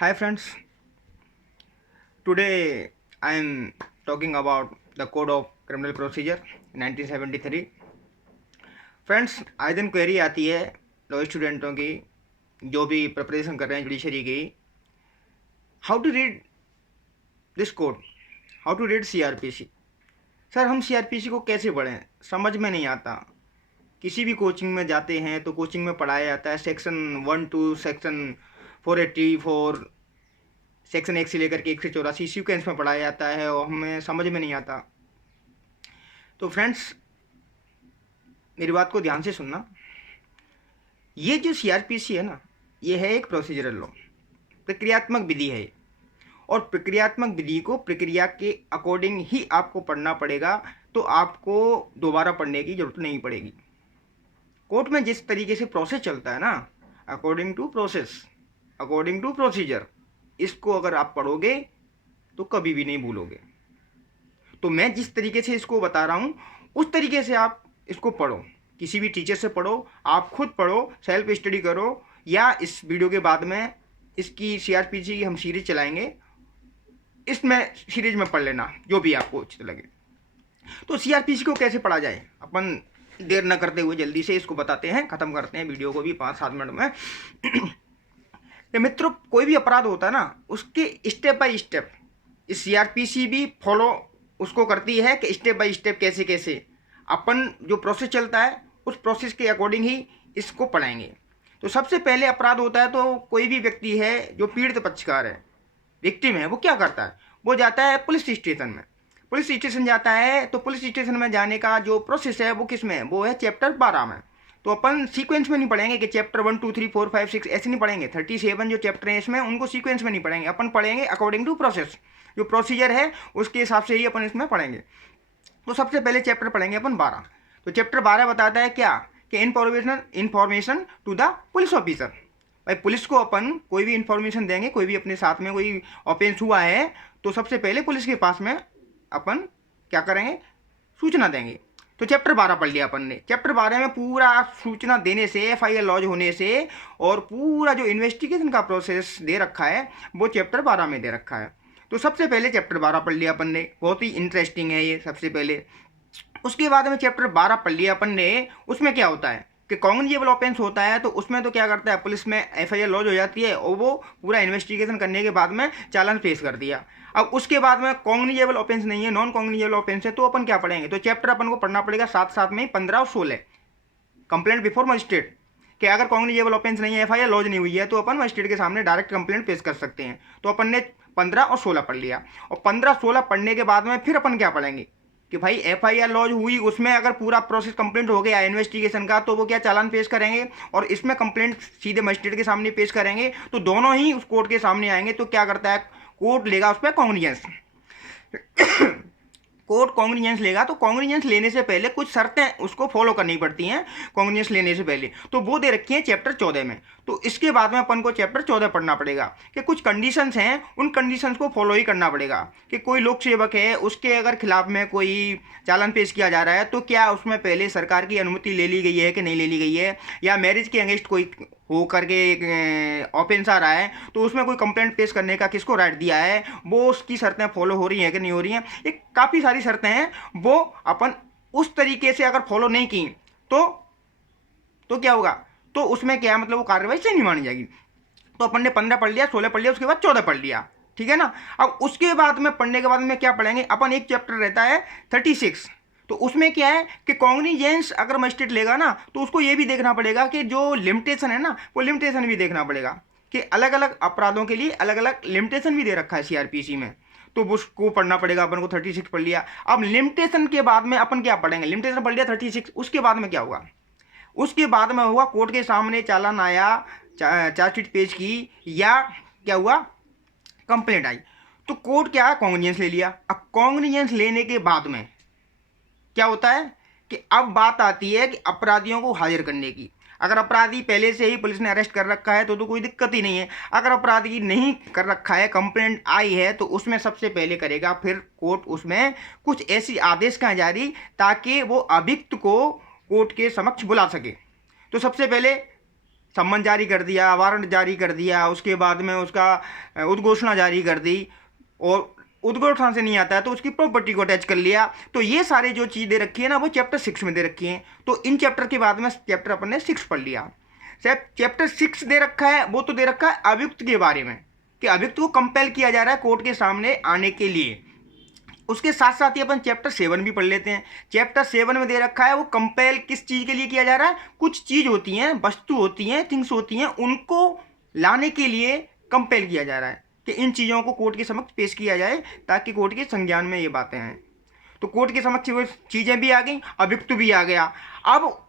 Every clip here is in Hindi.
Hi friends, today I am talking about the Code of Criminal Procedure 1973. Friends, आए दिन क्वेरी आती है लॉ स्टूडेंटों की जो भी प्रिपरेशन कर रहे हैं जुडिशरी की। How to read this code, how to read CrPC. Sir हम सीआरपीसी को कैसे पढ़ें, समझ में नहीं आता। किसी भी कोचिंग में जाते हैं तो कोचिंग में पढ़ाया जाता है सेक्शन 1 टू सेक्शन 484, सेक्शन 1 से लेकर के 184 सीक्वेंस में पढ़ाया जाता है और हमें समझ में नहीं आता। तो फ्रेंड्स, मेरी बात को ध्यान से सुनना। ये जो सीआरपीसी है ना, ये है एक प्रोसीजरल लॉ, प्रक्रियात्मक विधि है। और प्रक्रियात्मक विधि को प्रक्रिया के अकॉर्डिंग ही आपको पढ़ना पड़ेगा, तो आपको दोबारा पढ़ने की जरूरत नहीं पड़ेगी। कोर्ट में जिस तरीके से प्रोसेस चलता है ना, according to process, according to procedure, इसको अगर आप पढ़ोगे तो कभी भी नहीं भूलोगे। तो मैं जिस तरीके से इसको बता रहा हूँ उस तरीके से आप इसको पढ़ो, किसी भी टीचर से पढ़ो, आप खुद पढ़ो, सेल्फ स्टडी करो, या इस वीडियो के बाद में इसकी सीआरपीसी की हम सीरीज चलाएंगे, इसमें सीरीज में पढ़ लेना जो भी आपको उचित लगे। तो सीआरपीसी को कैसे पढ़ा जाए, अपन देर न करते हुए जल्दी से इसको बताते हैं, खत्म करते हैं वीडियो को भी 5-7 मिनट में। मित्रों, कोई भी अपराध होता है ना, उसके स्टेप बाय स्टेप इस सीआरपीसी भी फॉलो उसको करती है कि स्टेप बाय स्टेप कैसे कैसे अपन जो प्रोसेस चलता है उस प्रोसेस के अकॉर्डिंग ही इसको पढ़ाएंगे। तो सबसे पहले अपराध होता है तो कोई भी व्यक्ति है जो पीड़ित पक्षकार है, विक्टिम है, वो क्या करता है, वो जाता है पुलिस स्टेशन में। पुलिस स्टेशन जाता है तो पुलिस स्टेशन में जाने का जो प्रोसेस है वो किस में है, वो है चैप्टर 12 में। तो अपन सीक्वेंस में नहीं पढ़ेंगे कि चैप्टर 1 2 3 4 5 6 ऐसे नहीं पढ़ेंगे। 37 जो चैप्टर है इसमें उनको सीक्वेंस में नहीं पढ़ेंगे, अपन पढ़ेंगे अकॉर्डिंग टू प्रोसेस, जो प्रोसीजर है उसके हिसाब से ही अपन इसमें पढ़ेंगे। तो सबसे पहले चैप्टर पढ़ेंगे अपन 12। तो चैप्टर 12 बताता है क्या कि information to the police officer. भाई पुलिस को अपन कोई भी इन्फॉर्मेशन देंगे, कोई भी अपने साथ में कोई ऑफेंस हुआ है तो सबसे पहले पुलिस के पास में अपन क्या करेंगे, सूचना देंगे। तो चैप्टर 12 पढ़ लिया अपन ने। चैप्टर 12 में पूरा सूचना देने से, एफआईआर लॉन्च होने से और पूरा जो इन्वेस्टिगेशन का प्रोसेस दे रखा है वो चैप्टर 12 में दे रखा है। तो सबसे पहले चैप्टर 12 पढ़ लिया अपन ने, बहुत ही इंटरेस्टिंग है ये सबसे पहले। उसके बाद में चैप्टर 12 पढ़ लिया अपन ने। उसमें क्या होता है कि कॉग्निजेबल ऑफेंस होता है, तो उसमें तो क्या करता है, पुलिस में एफआईआर लॉन्च हो जाती है और वो पूरा इन्वेस्टिगेशन करने के बाद में चालान पेश कर दिया। अब उसके बाद में कॉग्निजेबल ऑफेंस नहीं है, नॉन कॉग्निजेबल ऑफेंस है, तो अपन क्या पढ़ेंगे, तो चैप्टर अपन को पढ़ना पड़ेगा साथ साथ में 15 और 16, कंप्लेंट बिफोर मजिस्ट्रेट। कि अगर कॉग्निजेबल ऑफेंस नहीं है, एफआईआर लॉन्च नहीं हुई है, तो अपन मजिस्ट्रेट के सामने डायरेक्ट कंप्लेंट पेश कर सकते हैं। तो अपन ने 15 और 16 पढ़ लिया। और 15-16 पढ़ने के बाद में फिर अपन क्या पढ़ेंगे कि भाई एफआईआर लॉन्च हुई, उसमें अगर पूरा प्रोसेस कंप्लेंट हो गया इन्वेस्टिगेशन का, तो वो क्या चालान पेश करेंगे और इसमें कंप्लेंट सीधे मजिस्ट्रेट के सामने पेश करेंगे, तो दोनों ही उस कोर्ट के सामने आएंगे। तो क्या करता है, कोर्ट लेगा उस पर कॉग्निजेंस। कोर्ट कॉग्निजेंस लेगा, तो कॉग्निजेंस लेने से पहले कुछ शर्तें उसको फॉलो करनी पड़ती हैं कॉग्निजेंस लेने से पहले, तो वो दे रखी हैं चैप्टर 14 में। तो इसके बाद में अपन को चैप्टर 14 पढ़ना पड़ेगा कि कुछ कंडीशंस हैं, उन कंडीशंस को फॉलो ही करना पड़ेगा। कि कोई लोक सेवक है, उसके अगर खिलाफ में कोई चालान पेश किया जा रहा है, तो क्या उसमें पहले सरकार की अनुमति ले ली गई है कि नहीं ले ली गई है, या मैरिज के अगेंस्ट कोई हो करके ऑफेंस आ रहा है, तो उसमें कोई कंप्लेंट पेश करने का किसको राइट दिया है, वो उसकी शर्तें फॉलो हो रही हैं कि नहीं हो रही हैं। ये काफ़ी सारी शर्तें हैं, वो अपन उस तरीके से अगर फॉलो नहीं की तो क्या होगा, तो उसमें क्या मतलब वो कार्रवाई सही नहीं मानी जाएगी। तो अपन ने 15 पढ़ लिया, 16 पढ़ लिया, उसके बाद 14 पढ़ लिया, ठीक है ना। अब उसके बाद में पढ़ने के बाद में क्या पढ़ेंगे अपन, एक चैप्टर रहता है 36। तो उसमें क्या है कि कॉग्निजेंस अगर मजिस्ट्रेट लेगा ना, तो उसको ये भी देखना पड़ेगा कि जो लिमिटेशन है ना, वो लिमिटेशन भी देखना पड़ेगा कि अलग अलग अपराधों के लिए अलग अलग लिमिटेशन भी दे रखा है सीआरपीसी में। तो उसको पढ़ना पड़ेगा अपन को। 36 पढ़ लिया। अब लिमिटेशन के बाद में अपन क्या पढ़ेंगे, लिमिटेशन पढ़ लिया 36, उसके बाद में क्या होगा, उसके बाद में हुआ कोर्ट के सामने चालान आया, चार्जशीट पेश की, या क्या हुआ, कंप्लेंट आई, तो कोर्ट क्या कॉग्निजेंस ले लिया। अब कॉग्निजेंस लेने के बाद में क्या होता है कि अब बात आती है कि अपराधियों को हाजिर करने की। अगर अपराधी पहले से ही पुलिस ने अरेस्ट कर रखा है तो कोई दिक्कत ही नहीं है। अगर अपराधी नहीं कर रखा है, कंप्लेंट आई है, तो उसमें सबसे पहले करेगा फिर कोर्ट उसमें कुछ ऐसी आदेश का जारी ताकि वो अभियुक्त को कोर्ट के समक्ष बुला सके। तो सबसे पहले सम्मन जारी कर दिया, वारंट जारी कर दिया, उसके बाद में उसका उद्घोषणा जारी कर दी, और उद्घोषणा से नहीं आता है तो उसकी प्रॉपर्टी को अटैच कर लिया। तो ये सारे जो चीज़ दे रखी है ना वो चैप्टर 6 में दे रखी है। तो इन चैप्टर के बाद में चैप्टर अपन ने 6 पढ़ लिया। चैप्टर 6 दे रखा है, वो तो दे रखा है अभियुक्त के बारे में, कि अभियुक्त को कंपेल किया जा रहा है कोर्ट के सामने आने के लिए। उसके साथ साथ ही अपन चैप्टर 7 भी पढ़ लेते हैं। चैप्टर 7 में दे रखा है वो कंपेल किस चीज़ के लिए किया जा रहा है। कुछ चीज़ होती हैं, वस्तु होती हैं, थिंग्स होती हैं, उनको लाने के लिए कंपेल किया जा रहा है कि इन चीज़ों को कोर्ट के समक्ष पेश किया जाए ताकि कोर्ट के संज्ञान में ये बातें हैं। तो कोर्ट के समक्ष वो चीज़ें भी आ गई, अभियुक्त भी आ गया। अब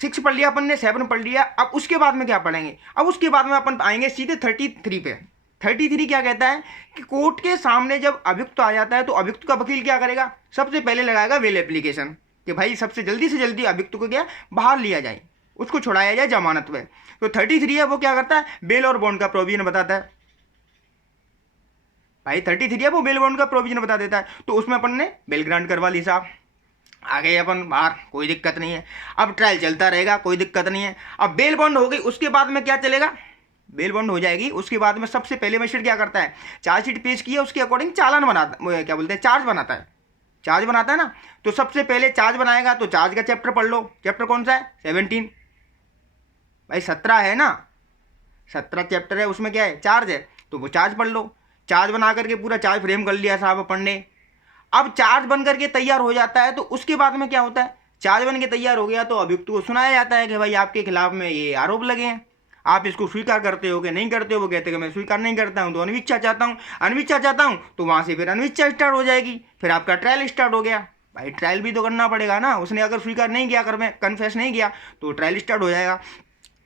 6 पढ़ लिया अपन ने, 7 पढ़ लिया। अब उसके बाद में क्या पढ़ेंगे? अब उसके बाद में अपन आएंगे सीधे 33 पे। 33 क्या कहता है कि कोर्ट के सामने जब अभियुक्त आ जाता है तो अभियुक्त का वकील क्या करेगा? सबसे पहले लगाएगा बेल एप्लीकेशन, कि भाई सबसे जल्दी से जल्दी अभियुक्त को क्या बाहर लिया जाए, उसको छुड़ाया जाए जमानत पे। तो 33 है वो क्या करता है? बेल और बॉन्ड का प्रोविजन बताता है। भाई 33 है वो बेल बॉन्ड का प्रोविजन बता देता है। तो उसमें अपन ने बेल ग्रांट करवा ली साहब, आ गए अपन बाहर, कोई दिक्कत नहीं है। अब ट्रायल चलता रहेगा, कोई दिक्कत नहीं है। अब बेल बॉन्ड हो गई, उसके बाद में क्या चलेगा? बेल बॉन्ड हो जाएगी, उसके बाद में सबसे पहले मजिस्ट्रेट क्या करता है? चार्जशीट पेश किया, उसके अकॉर्डिंग चालान बनाता, क्या बोलते हैं, चार्ज बनाता है। चार्ज बनाता है ना, तो सबसे पहले चार्ज बनाएगा तो चार्ज का चैप्टर पढ़ लो। चैप्टर कौन सा है? 17। भाई 17 है ना, 17 चैप्टर है, उसमें क्या है? चार्ज है, तो वो चार्ज पढ़ लो। चार्ज बना करके पूरा चार्ज फ्रेम कर लिया साहब अपन ने। अब चार्ज बन करके तैयार हो जाता है तो उसके बाद में क्या होता है? चार्ज बन के तैयार हो गया तो अभियुक्त को सुनाया जाता है कि भाई आपके खिलाफ में ये आरोप लगे हैं, आप इसको स्वीकार करते हो कि नहीं करते हो? वो कहते हैं कि मैं स्वीकार नहीं करता हूँ, तो अनविच्छा चाहता हूँ। अनविच्छा चाहता हूँ तो वहाँ से फिर अनविच्छा स्टार्ट हो जाएगी, फिर आपका ट्रायल स्टार्ट हो गया। भाई ट्रायल भी तो करना पड़ेगा ना, उसने अगर स्वीकार नहीं किया, कर में कन्फेस नहीं किया, तो ट्रायल स्टार्ट हो जाएगा।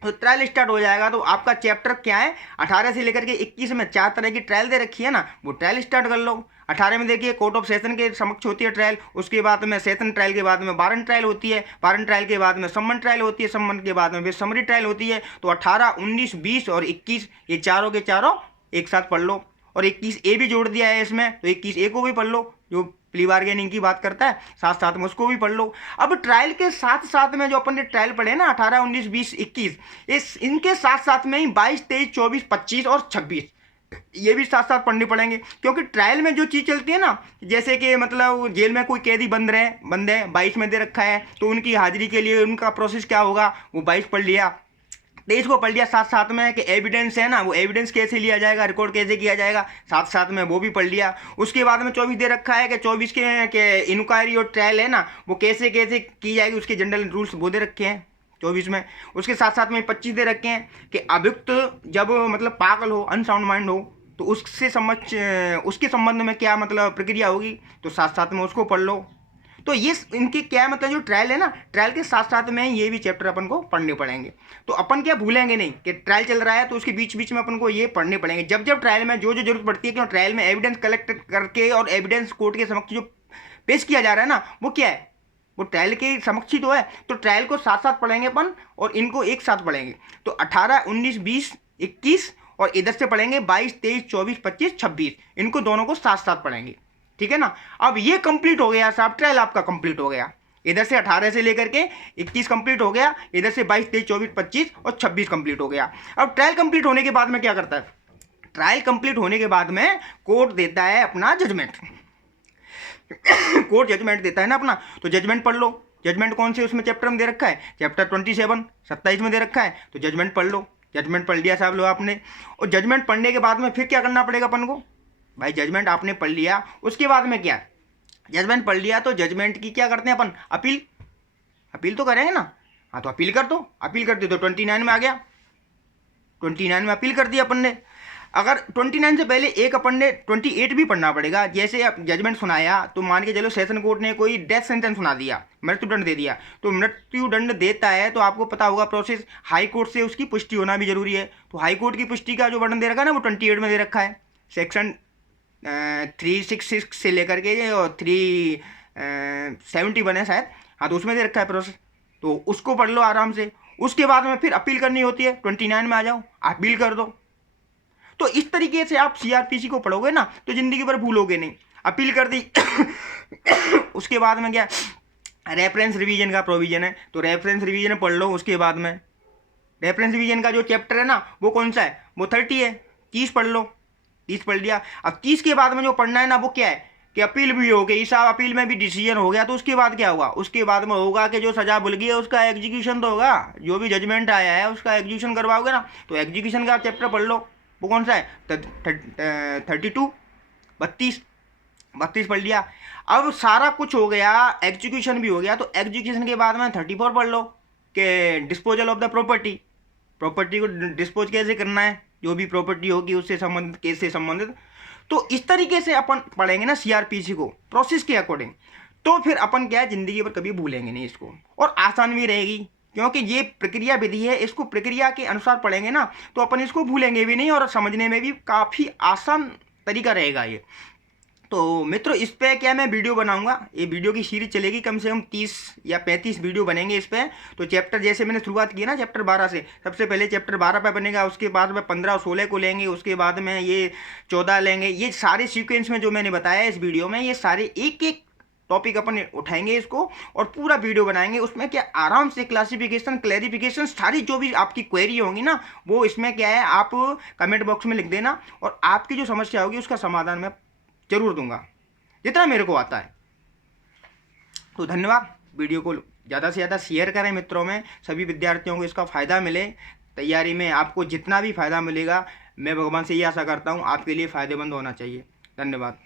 तो ट्रायल स्टार्ट हो जाएगा तो आपका चैप्टर क्या है? 18 से लेकर के 21 में 4 तरह की ट्रायल दे रखी है ना, वो ट्रायल स्टार्ट कर लो। 18 में देखिए कोर्ट ऑफ सेशन के समक्ष होती है ट्रायल, उसके बाद में सेशन ट्रायल के बाद में वारंट ट्रायल होती है, वारंट ट्रायल के बाद में सम्मन ट्रायल होती है, सम्मन के बाद में फिर समरी ट्रायल होती है। तो 18, 19, 20 और 21 ये चारों के चारों एक साथ पढ़ लो। और 21A भी जोड़ दिया है इसमें, तो 21A को भी पढ़ लो, जो प्ली बार्गेनिंग की बात करता है, साथ साथ में उसको भी पढ़ लो। अब ट्रायल के साथ साथ में जो अपन ने ट्रायल पढ़े ना 18, 19, 20, 21, इस इनके साथ साथ में ही 22, 23, 24, 25 और 26 ये भी साथ साथ पढ़ने पड़ेंगे। क्योंकि ट्रायल में जो चीज़ चलती है ना, जैसे कि मतलब जेल में कोई कैदी बंद है 22 में दे रखा है, तो उनकी हाजिरी के लिए उनका प्रोसेस क्या होगा, वो 22 पढ़ लिया। 23 को पढ़ लिया साथ साथ में कि एविडेंस है ना, वो एविडेंस कैसे लिया जाएगा, रिकॉर्ड कैसे किया जाएगा, साथ साथ में वो भी पढ़ लिया। उसके बाद में 24 दे रखा है कि 24 के इंक्वायरी और ट्रायल है ना, वो कैसे कैसे की जाएगी, उसके जनरल रूल्स वो दे रखे हैं 24 में। उसके साथ साथ में 25 दे रखे हैं कि अभियुक्त जब मतलब पागल हो, अनसाउंड माइंड हो, तो उसके उसके संबंध में क्या मतलब प्रक्रिया होगी, तो साथ साथ में उसको पढ़ लो। तो ये इनके क्या मतलब जो ट्रायल है ना, ट्रायल के साथ साथ में ये भी चैप्टर अपन को पढ़ने पड़ेंगे। तो अपन क्या भूलेंगे नहीं कि ट्रायल चल रहा है तो उसके बीच बीच में अपन को ये पढ़ने पड़ेंगे। जब जब ट्रायल में जो जो जरूरत पड़ती है कि ट्रायल में एविडेंस कलेक्ट करके और एविडेंस कोर्ट के समक्ष जो पेश किया जा रहा है ना, वो क्या है, वो ट्रायल के समक्ष ही तो है। तो ट्रायल को साथ साथ पढ़ेंगे अपन और इनको एक साथ पढ़ेंगे। तो 18, 19, 20, 21 और इधर से पढ़ेंगे 22, 23, 24, 25, 26, इनको दोनों को साथ साथ पढ़ेंगे। ठीक है ना। अब ये कंप्लीट हो गया साहब, ट्रायल आपका कंप्लीट हो गया। इधर से 18 से लेकर के 21 कंप्लीट हो गया, इधर से 22, 23, 24, 25 और 26 कंप्लीट हो गया। अब ट्रायल कंप्लीट होने के बाद में क्या करता है? ट्रायल कंप्लीट होने के बाद में कोर्ट देता है अपना जजमेंट। कोर्ट जजमेंट देता है ना अपना, तो जजमेंट पढ़ लो। जजमेंट कौन से उसमें चैप्टर में दे रखा है? चैप्टर 27 में दे रखा है, तो जजमेंट पढ़ लो। जजमेंट पढ़ लिया साहब लोग आपने, और जजमेंट पढ़ने के बाद में फिर क्या करना पड़ेगा अपन को? भाई जजमेंट आपने पढ़ लिया, उसके बाद में क्या? जजमेंट पढ़ लिया तो जजमेंट की क्या करते हैं अपन? अपील तो करेंगे ना। हाँ तो अपील कर दो। अपील कर दी तो 29 में आ गया, 29 में अपील कर दिया अपन ने। अगर 29 से पहले एक अपन ने 28 भी पढ़ना पड़ेगा। जैसे आप जजमेंट सुनाया तो मान के चलो सेशन कोर्ट ने कोई डेथ सेंटेंस सुना दिया, मृत्युदंड दे दिया, तो मृत्युदंड देता है तो आपको पता होगा प्रोसेस, हाई कोर्ट से उसकी पुष्टि होना भी जरूरी है। तो हाई कोर्ट की पुष्टि का जो वर्णन दे रखा है ना, वो 28 में दे रखा है, सेक्शन 366 से लेकर के और 371 है शायद, हाँ तो उसमें दे रखा है प्रोसेस, तो उसको पढ़ लो आराम से। उसके बाद में फिर अपील करनी होती है, 29 में आ जाओ, अपील कर दो। तो इस तरीके से आप सीआरपीसी को पढ़ोगे ना तो जिंदगी भर भूलोगे नहीं। अपील कर दी उसके बाद में क्या, रेफरेंस रिवीजन का प्रोविजन है, तो रेफरेंस रिवीजन पढ़ लो। उसके बाद में रेफरेंस रिवीजन का जो चैप्टर है ना वो कौन सा है, वो 30 है, 30 पढ़ लो, 30 पढ़ लिया। अब 30 के बाद में जो पढ़ना है ना वो क्या है कि अपील भी हो गई साहब, अपील में भी डिसीजन हो गया, तो उसके बाद क्या होगा, उसके बाद में होगा कि जो सजा भुल गई है उसका एग्जीक्यूशन तो होगा, जो भी जजमेंट आया है उसका एग्जीक्यूशन करवाओगे ना, तो एग्जीक्यूशन का चैप्टर पढ़ लो, वो कौन सा है 32, 32 पढ़ लिया। अब सारा कुछ हो गया, एग्जीक्यूशन भी हो गया, तो एग्जीक्यूशन के बाद में 34 पढ़ लो कि disposal of the property, property को डिस्पोज कैसे करना है, जो भी प्रॉपर्टी होगी उससे संबंधित, केस से संबंधित। तो इस तरीके से अपन पढ़ेंगे ना सीआरपीसी को प्रोसेस के अकॉर्डिंग, तो फिर अपन क्या है जिंदगी पर कभी भूलेंगे नहीं इसको, और आसान भी रहेगी, क्योंकि ये प्रक्रिया विधि है, इसको प्रक्रिया के अनुसार पढ़ेंगे ना तो अपन इसको भूलेंगे भी नहीं, और समझने में भी काफ़ी आसान तरीका रहेगा ये। तो मित्रों इस पे क्या मैं वीडियो बनाऊंगा, ये वीडियो की सीरीज चलेगी, कम से कम 30 या 35 वीडियो बनेंगे इस पे। तो चैप्टर जैसे मैंने शुरुआत की ना चैप्टर 12 से, सबसे पहले चैप्टर 12 पे बनेगा, उसके बाद में 15 और 16 को लेंगे, उसके बाद में ये 14 लेंगे, ये सारे सीक्वेंस में जो मैंने बताया इस वीडियो में, ये सारे एक एक टॉपिक अपन उठाएंगे इसको और पूरा वीडियो बनाएंगे, उसमें क्या आराम से क्लासिफिकेशन, क्लैरिफिकेशन, सारी जो भी आपकी क्वेरी होंगी ना वो इसमें क्या है आप कमेंट बॉक्स में लिख देना, और आपकी जो समस्या होगी उसका समाधान मैं जरूर दूंगा जितना मेरे को आता है। तो धन्यवाद, वीडियो को ज़्यादा से ज़्यादा शेयर करें मित्रों में, सभी विद्यार्थियों को इसका फ़ायदा मिले, तैयारी में आपको जितना भी फ़ायदा मिलेगा मैं भगवान से ये आशा करता हूँ आपके लिए फ़ायदेमंद होना चाहिए। धन्यवाद।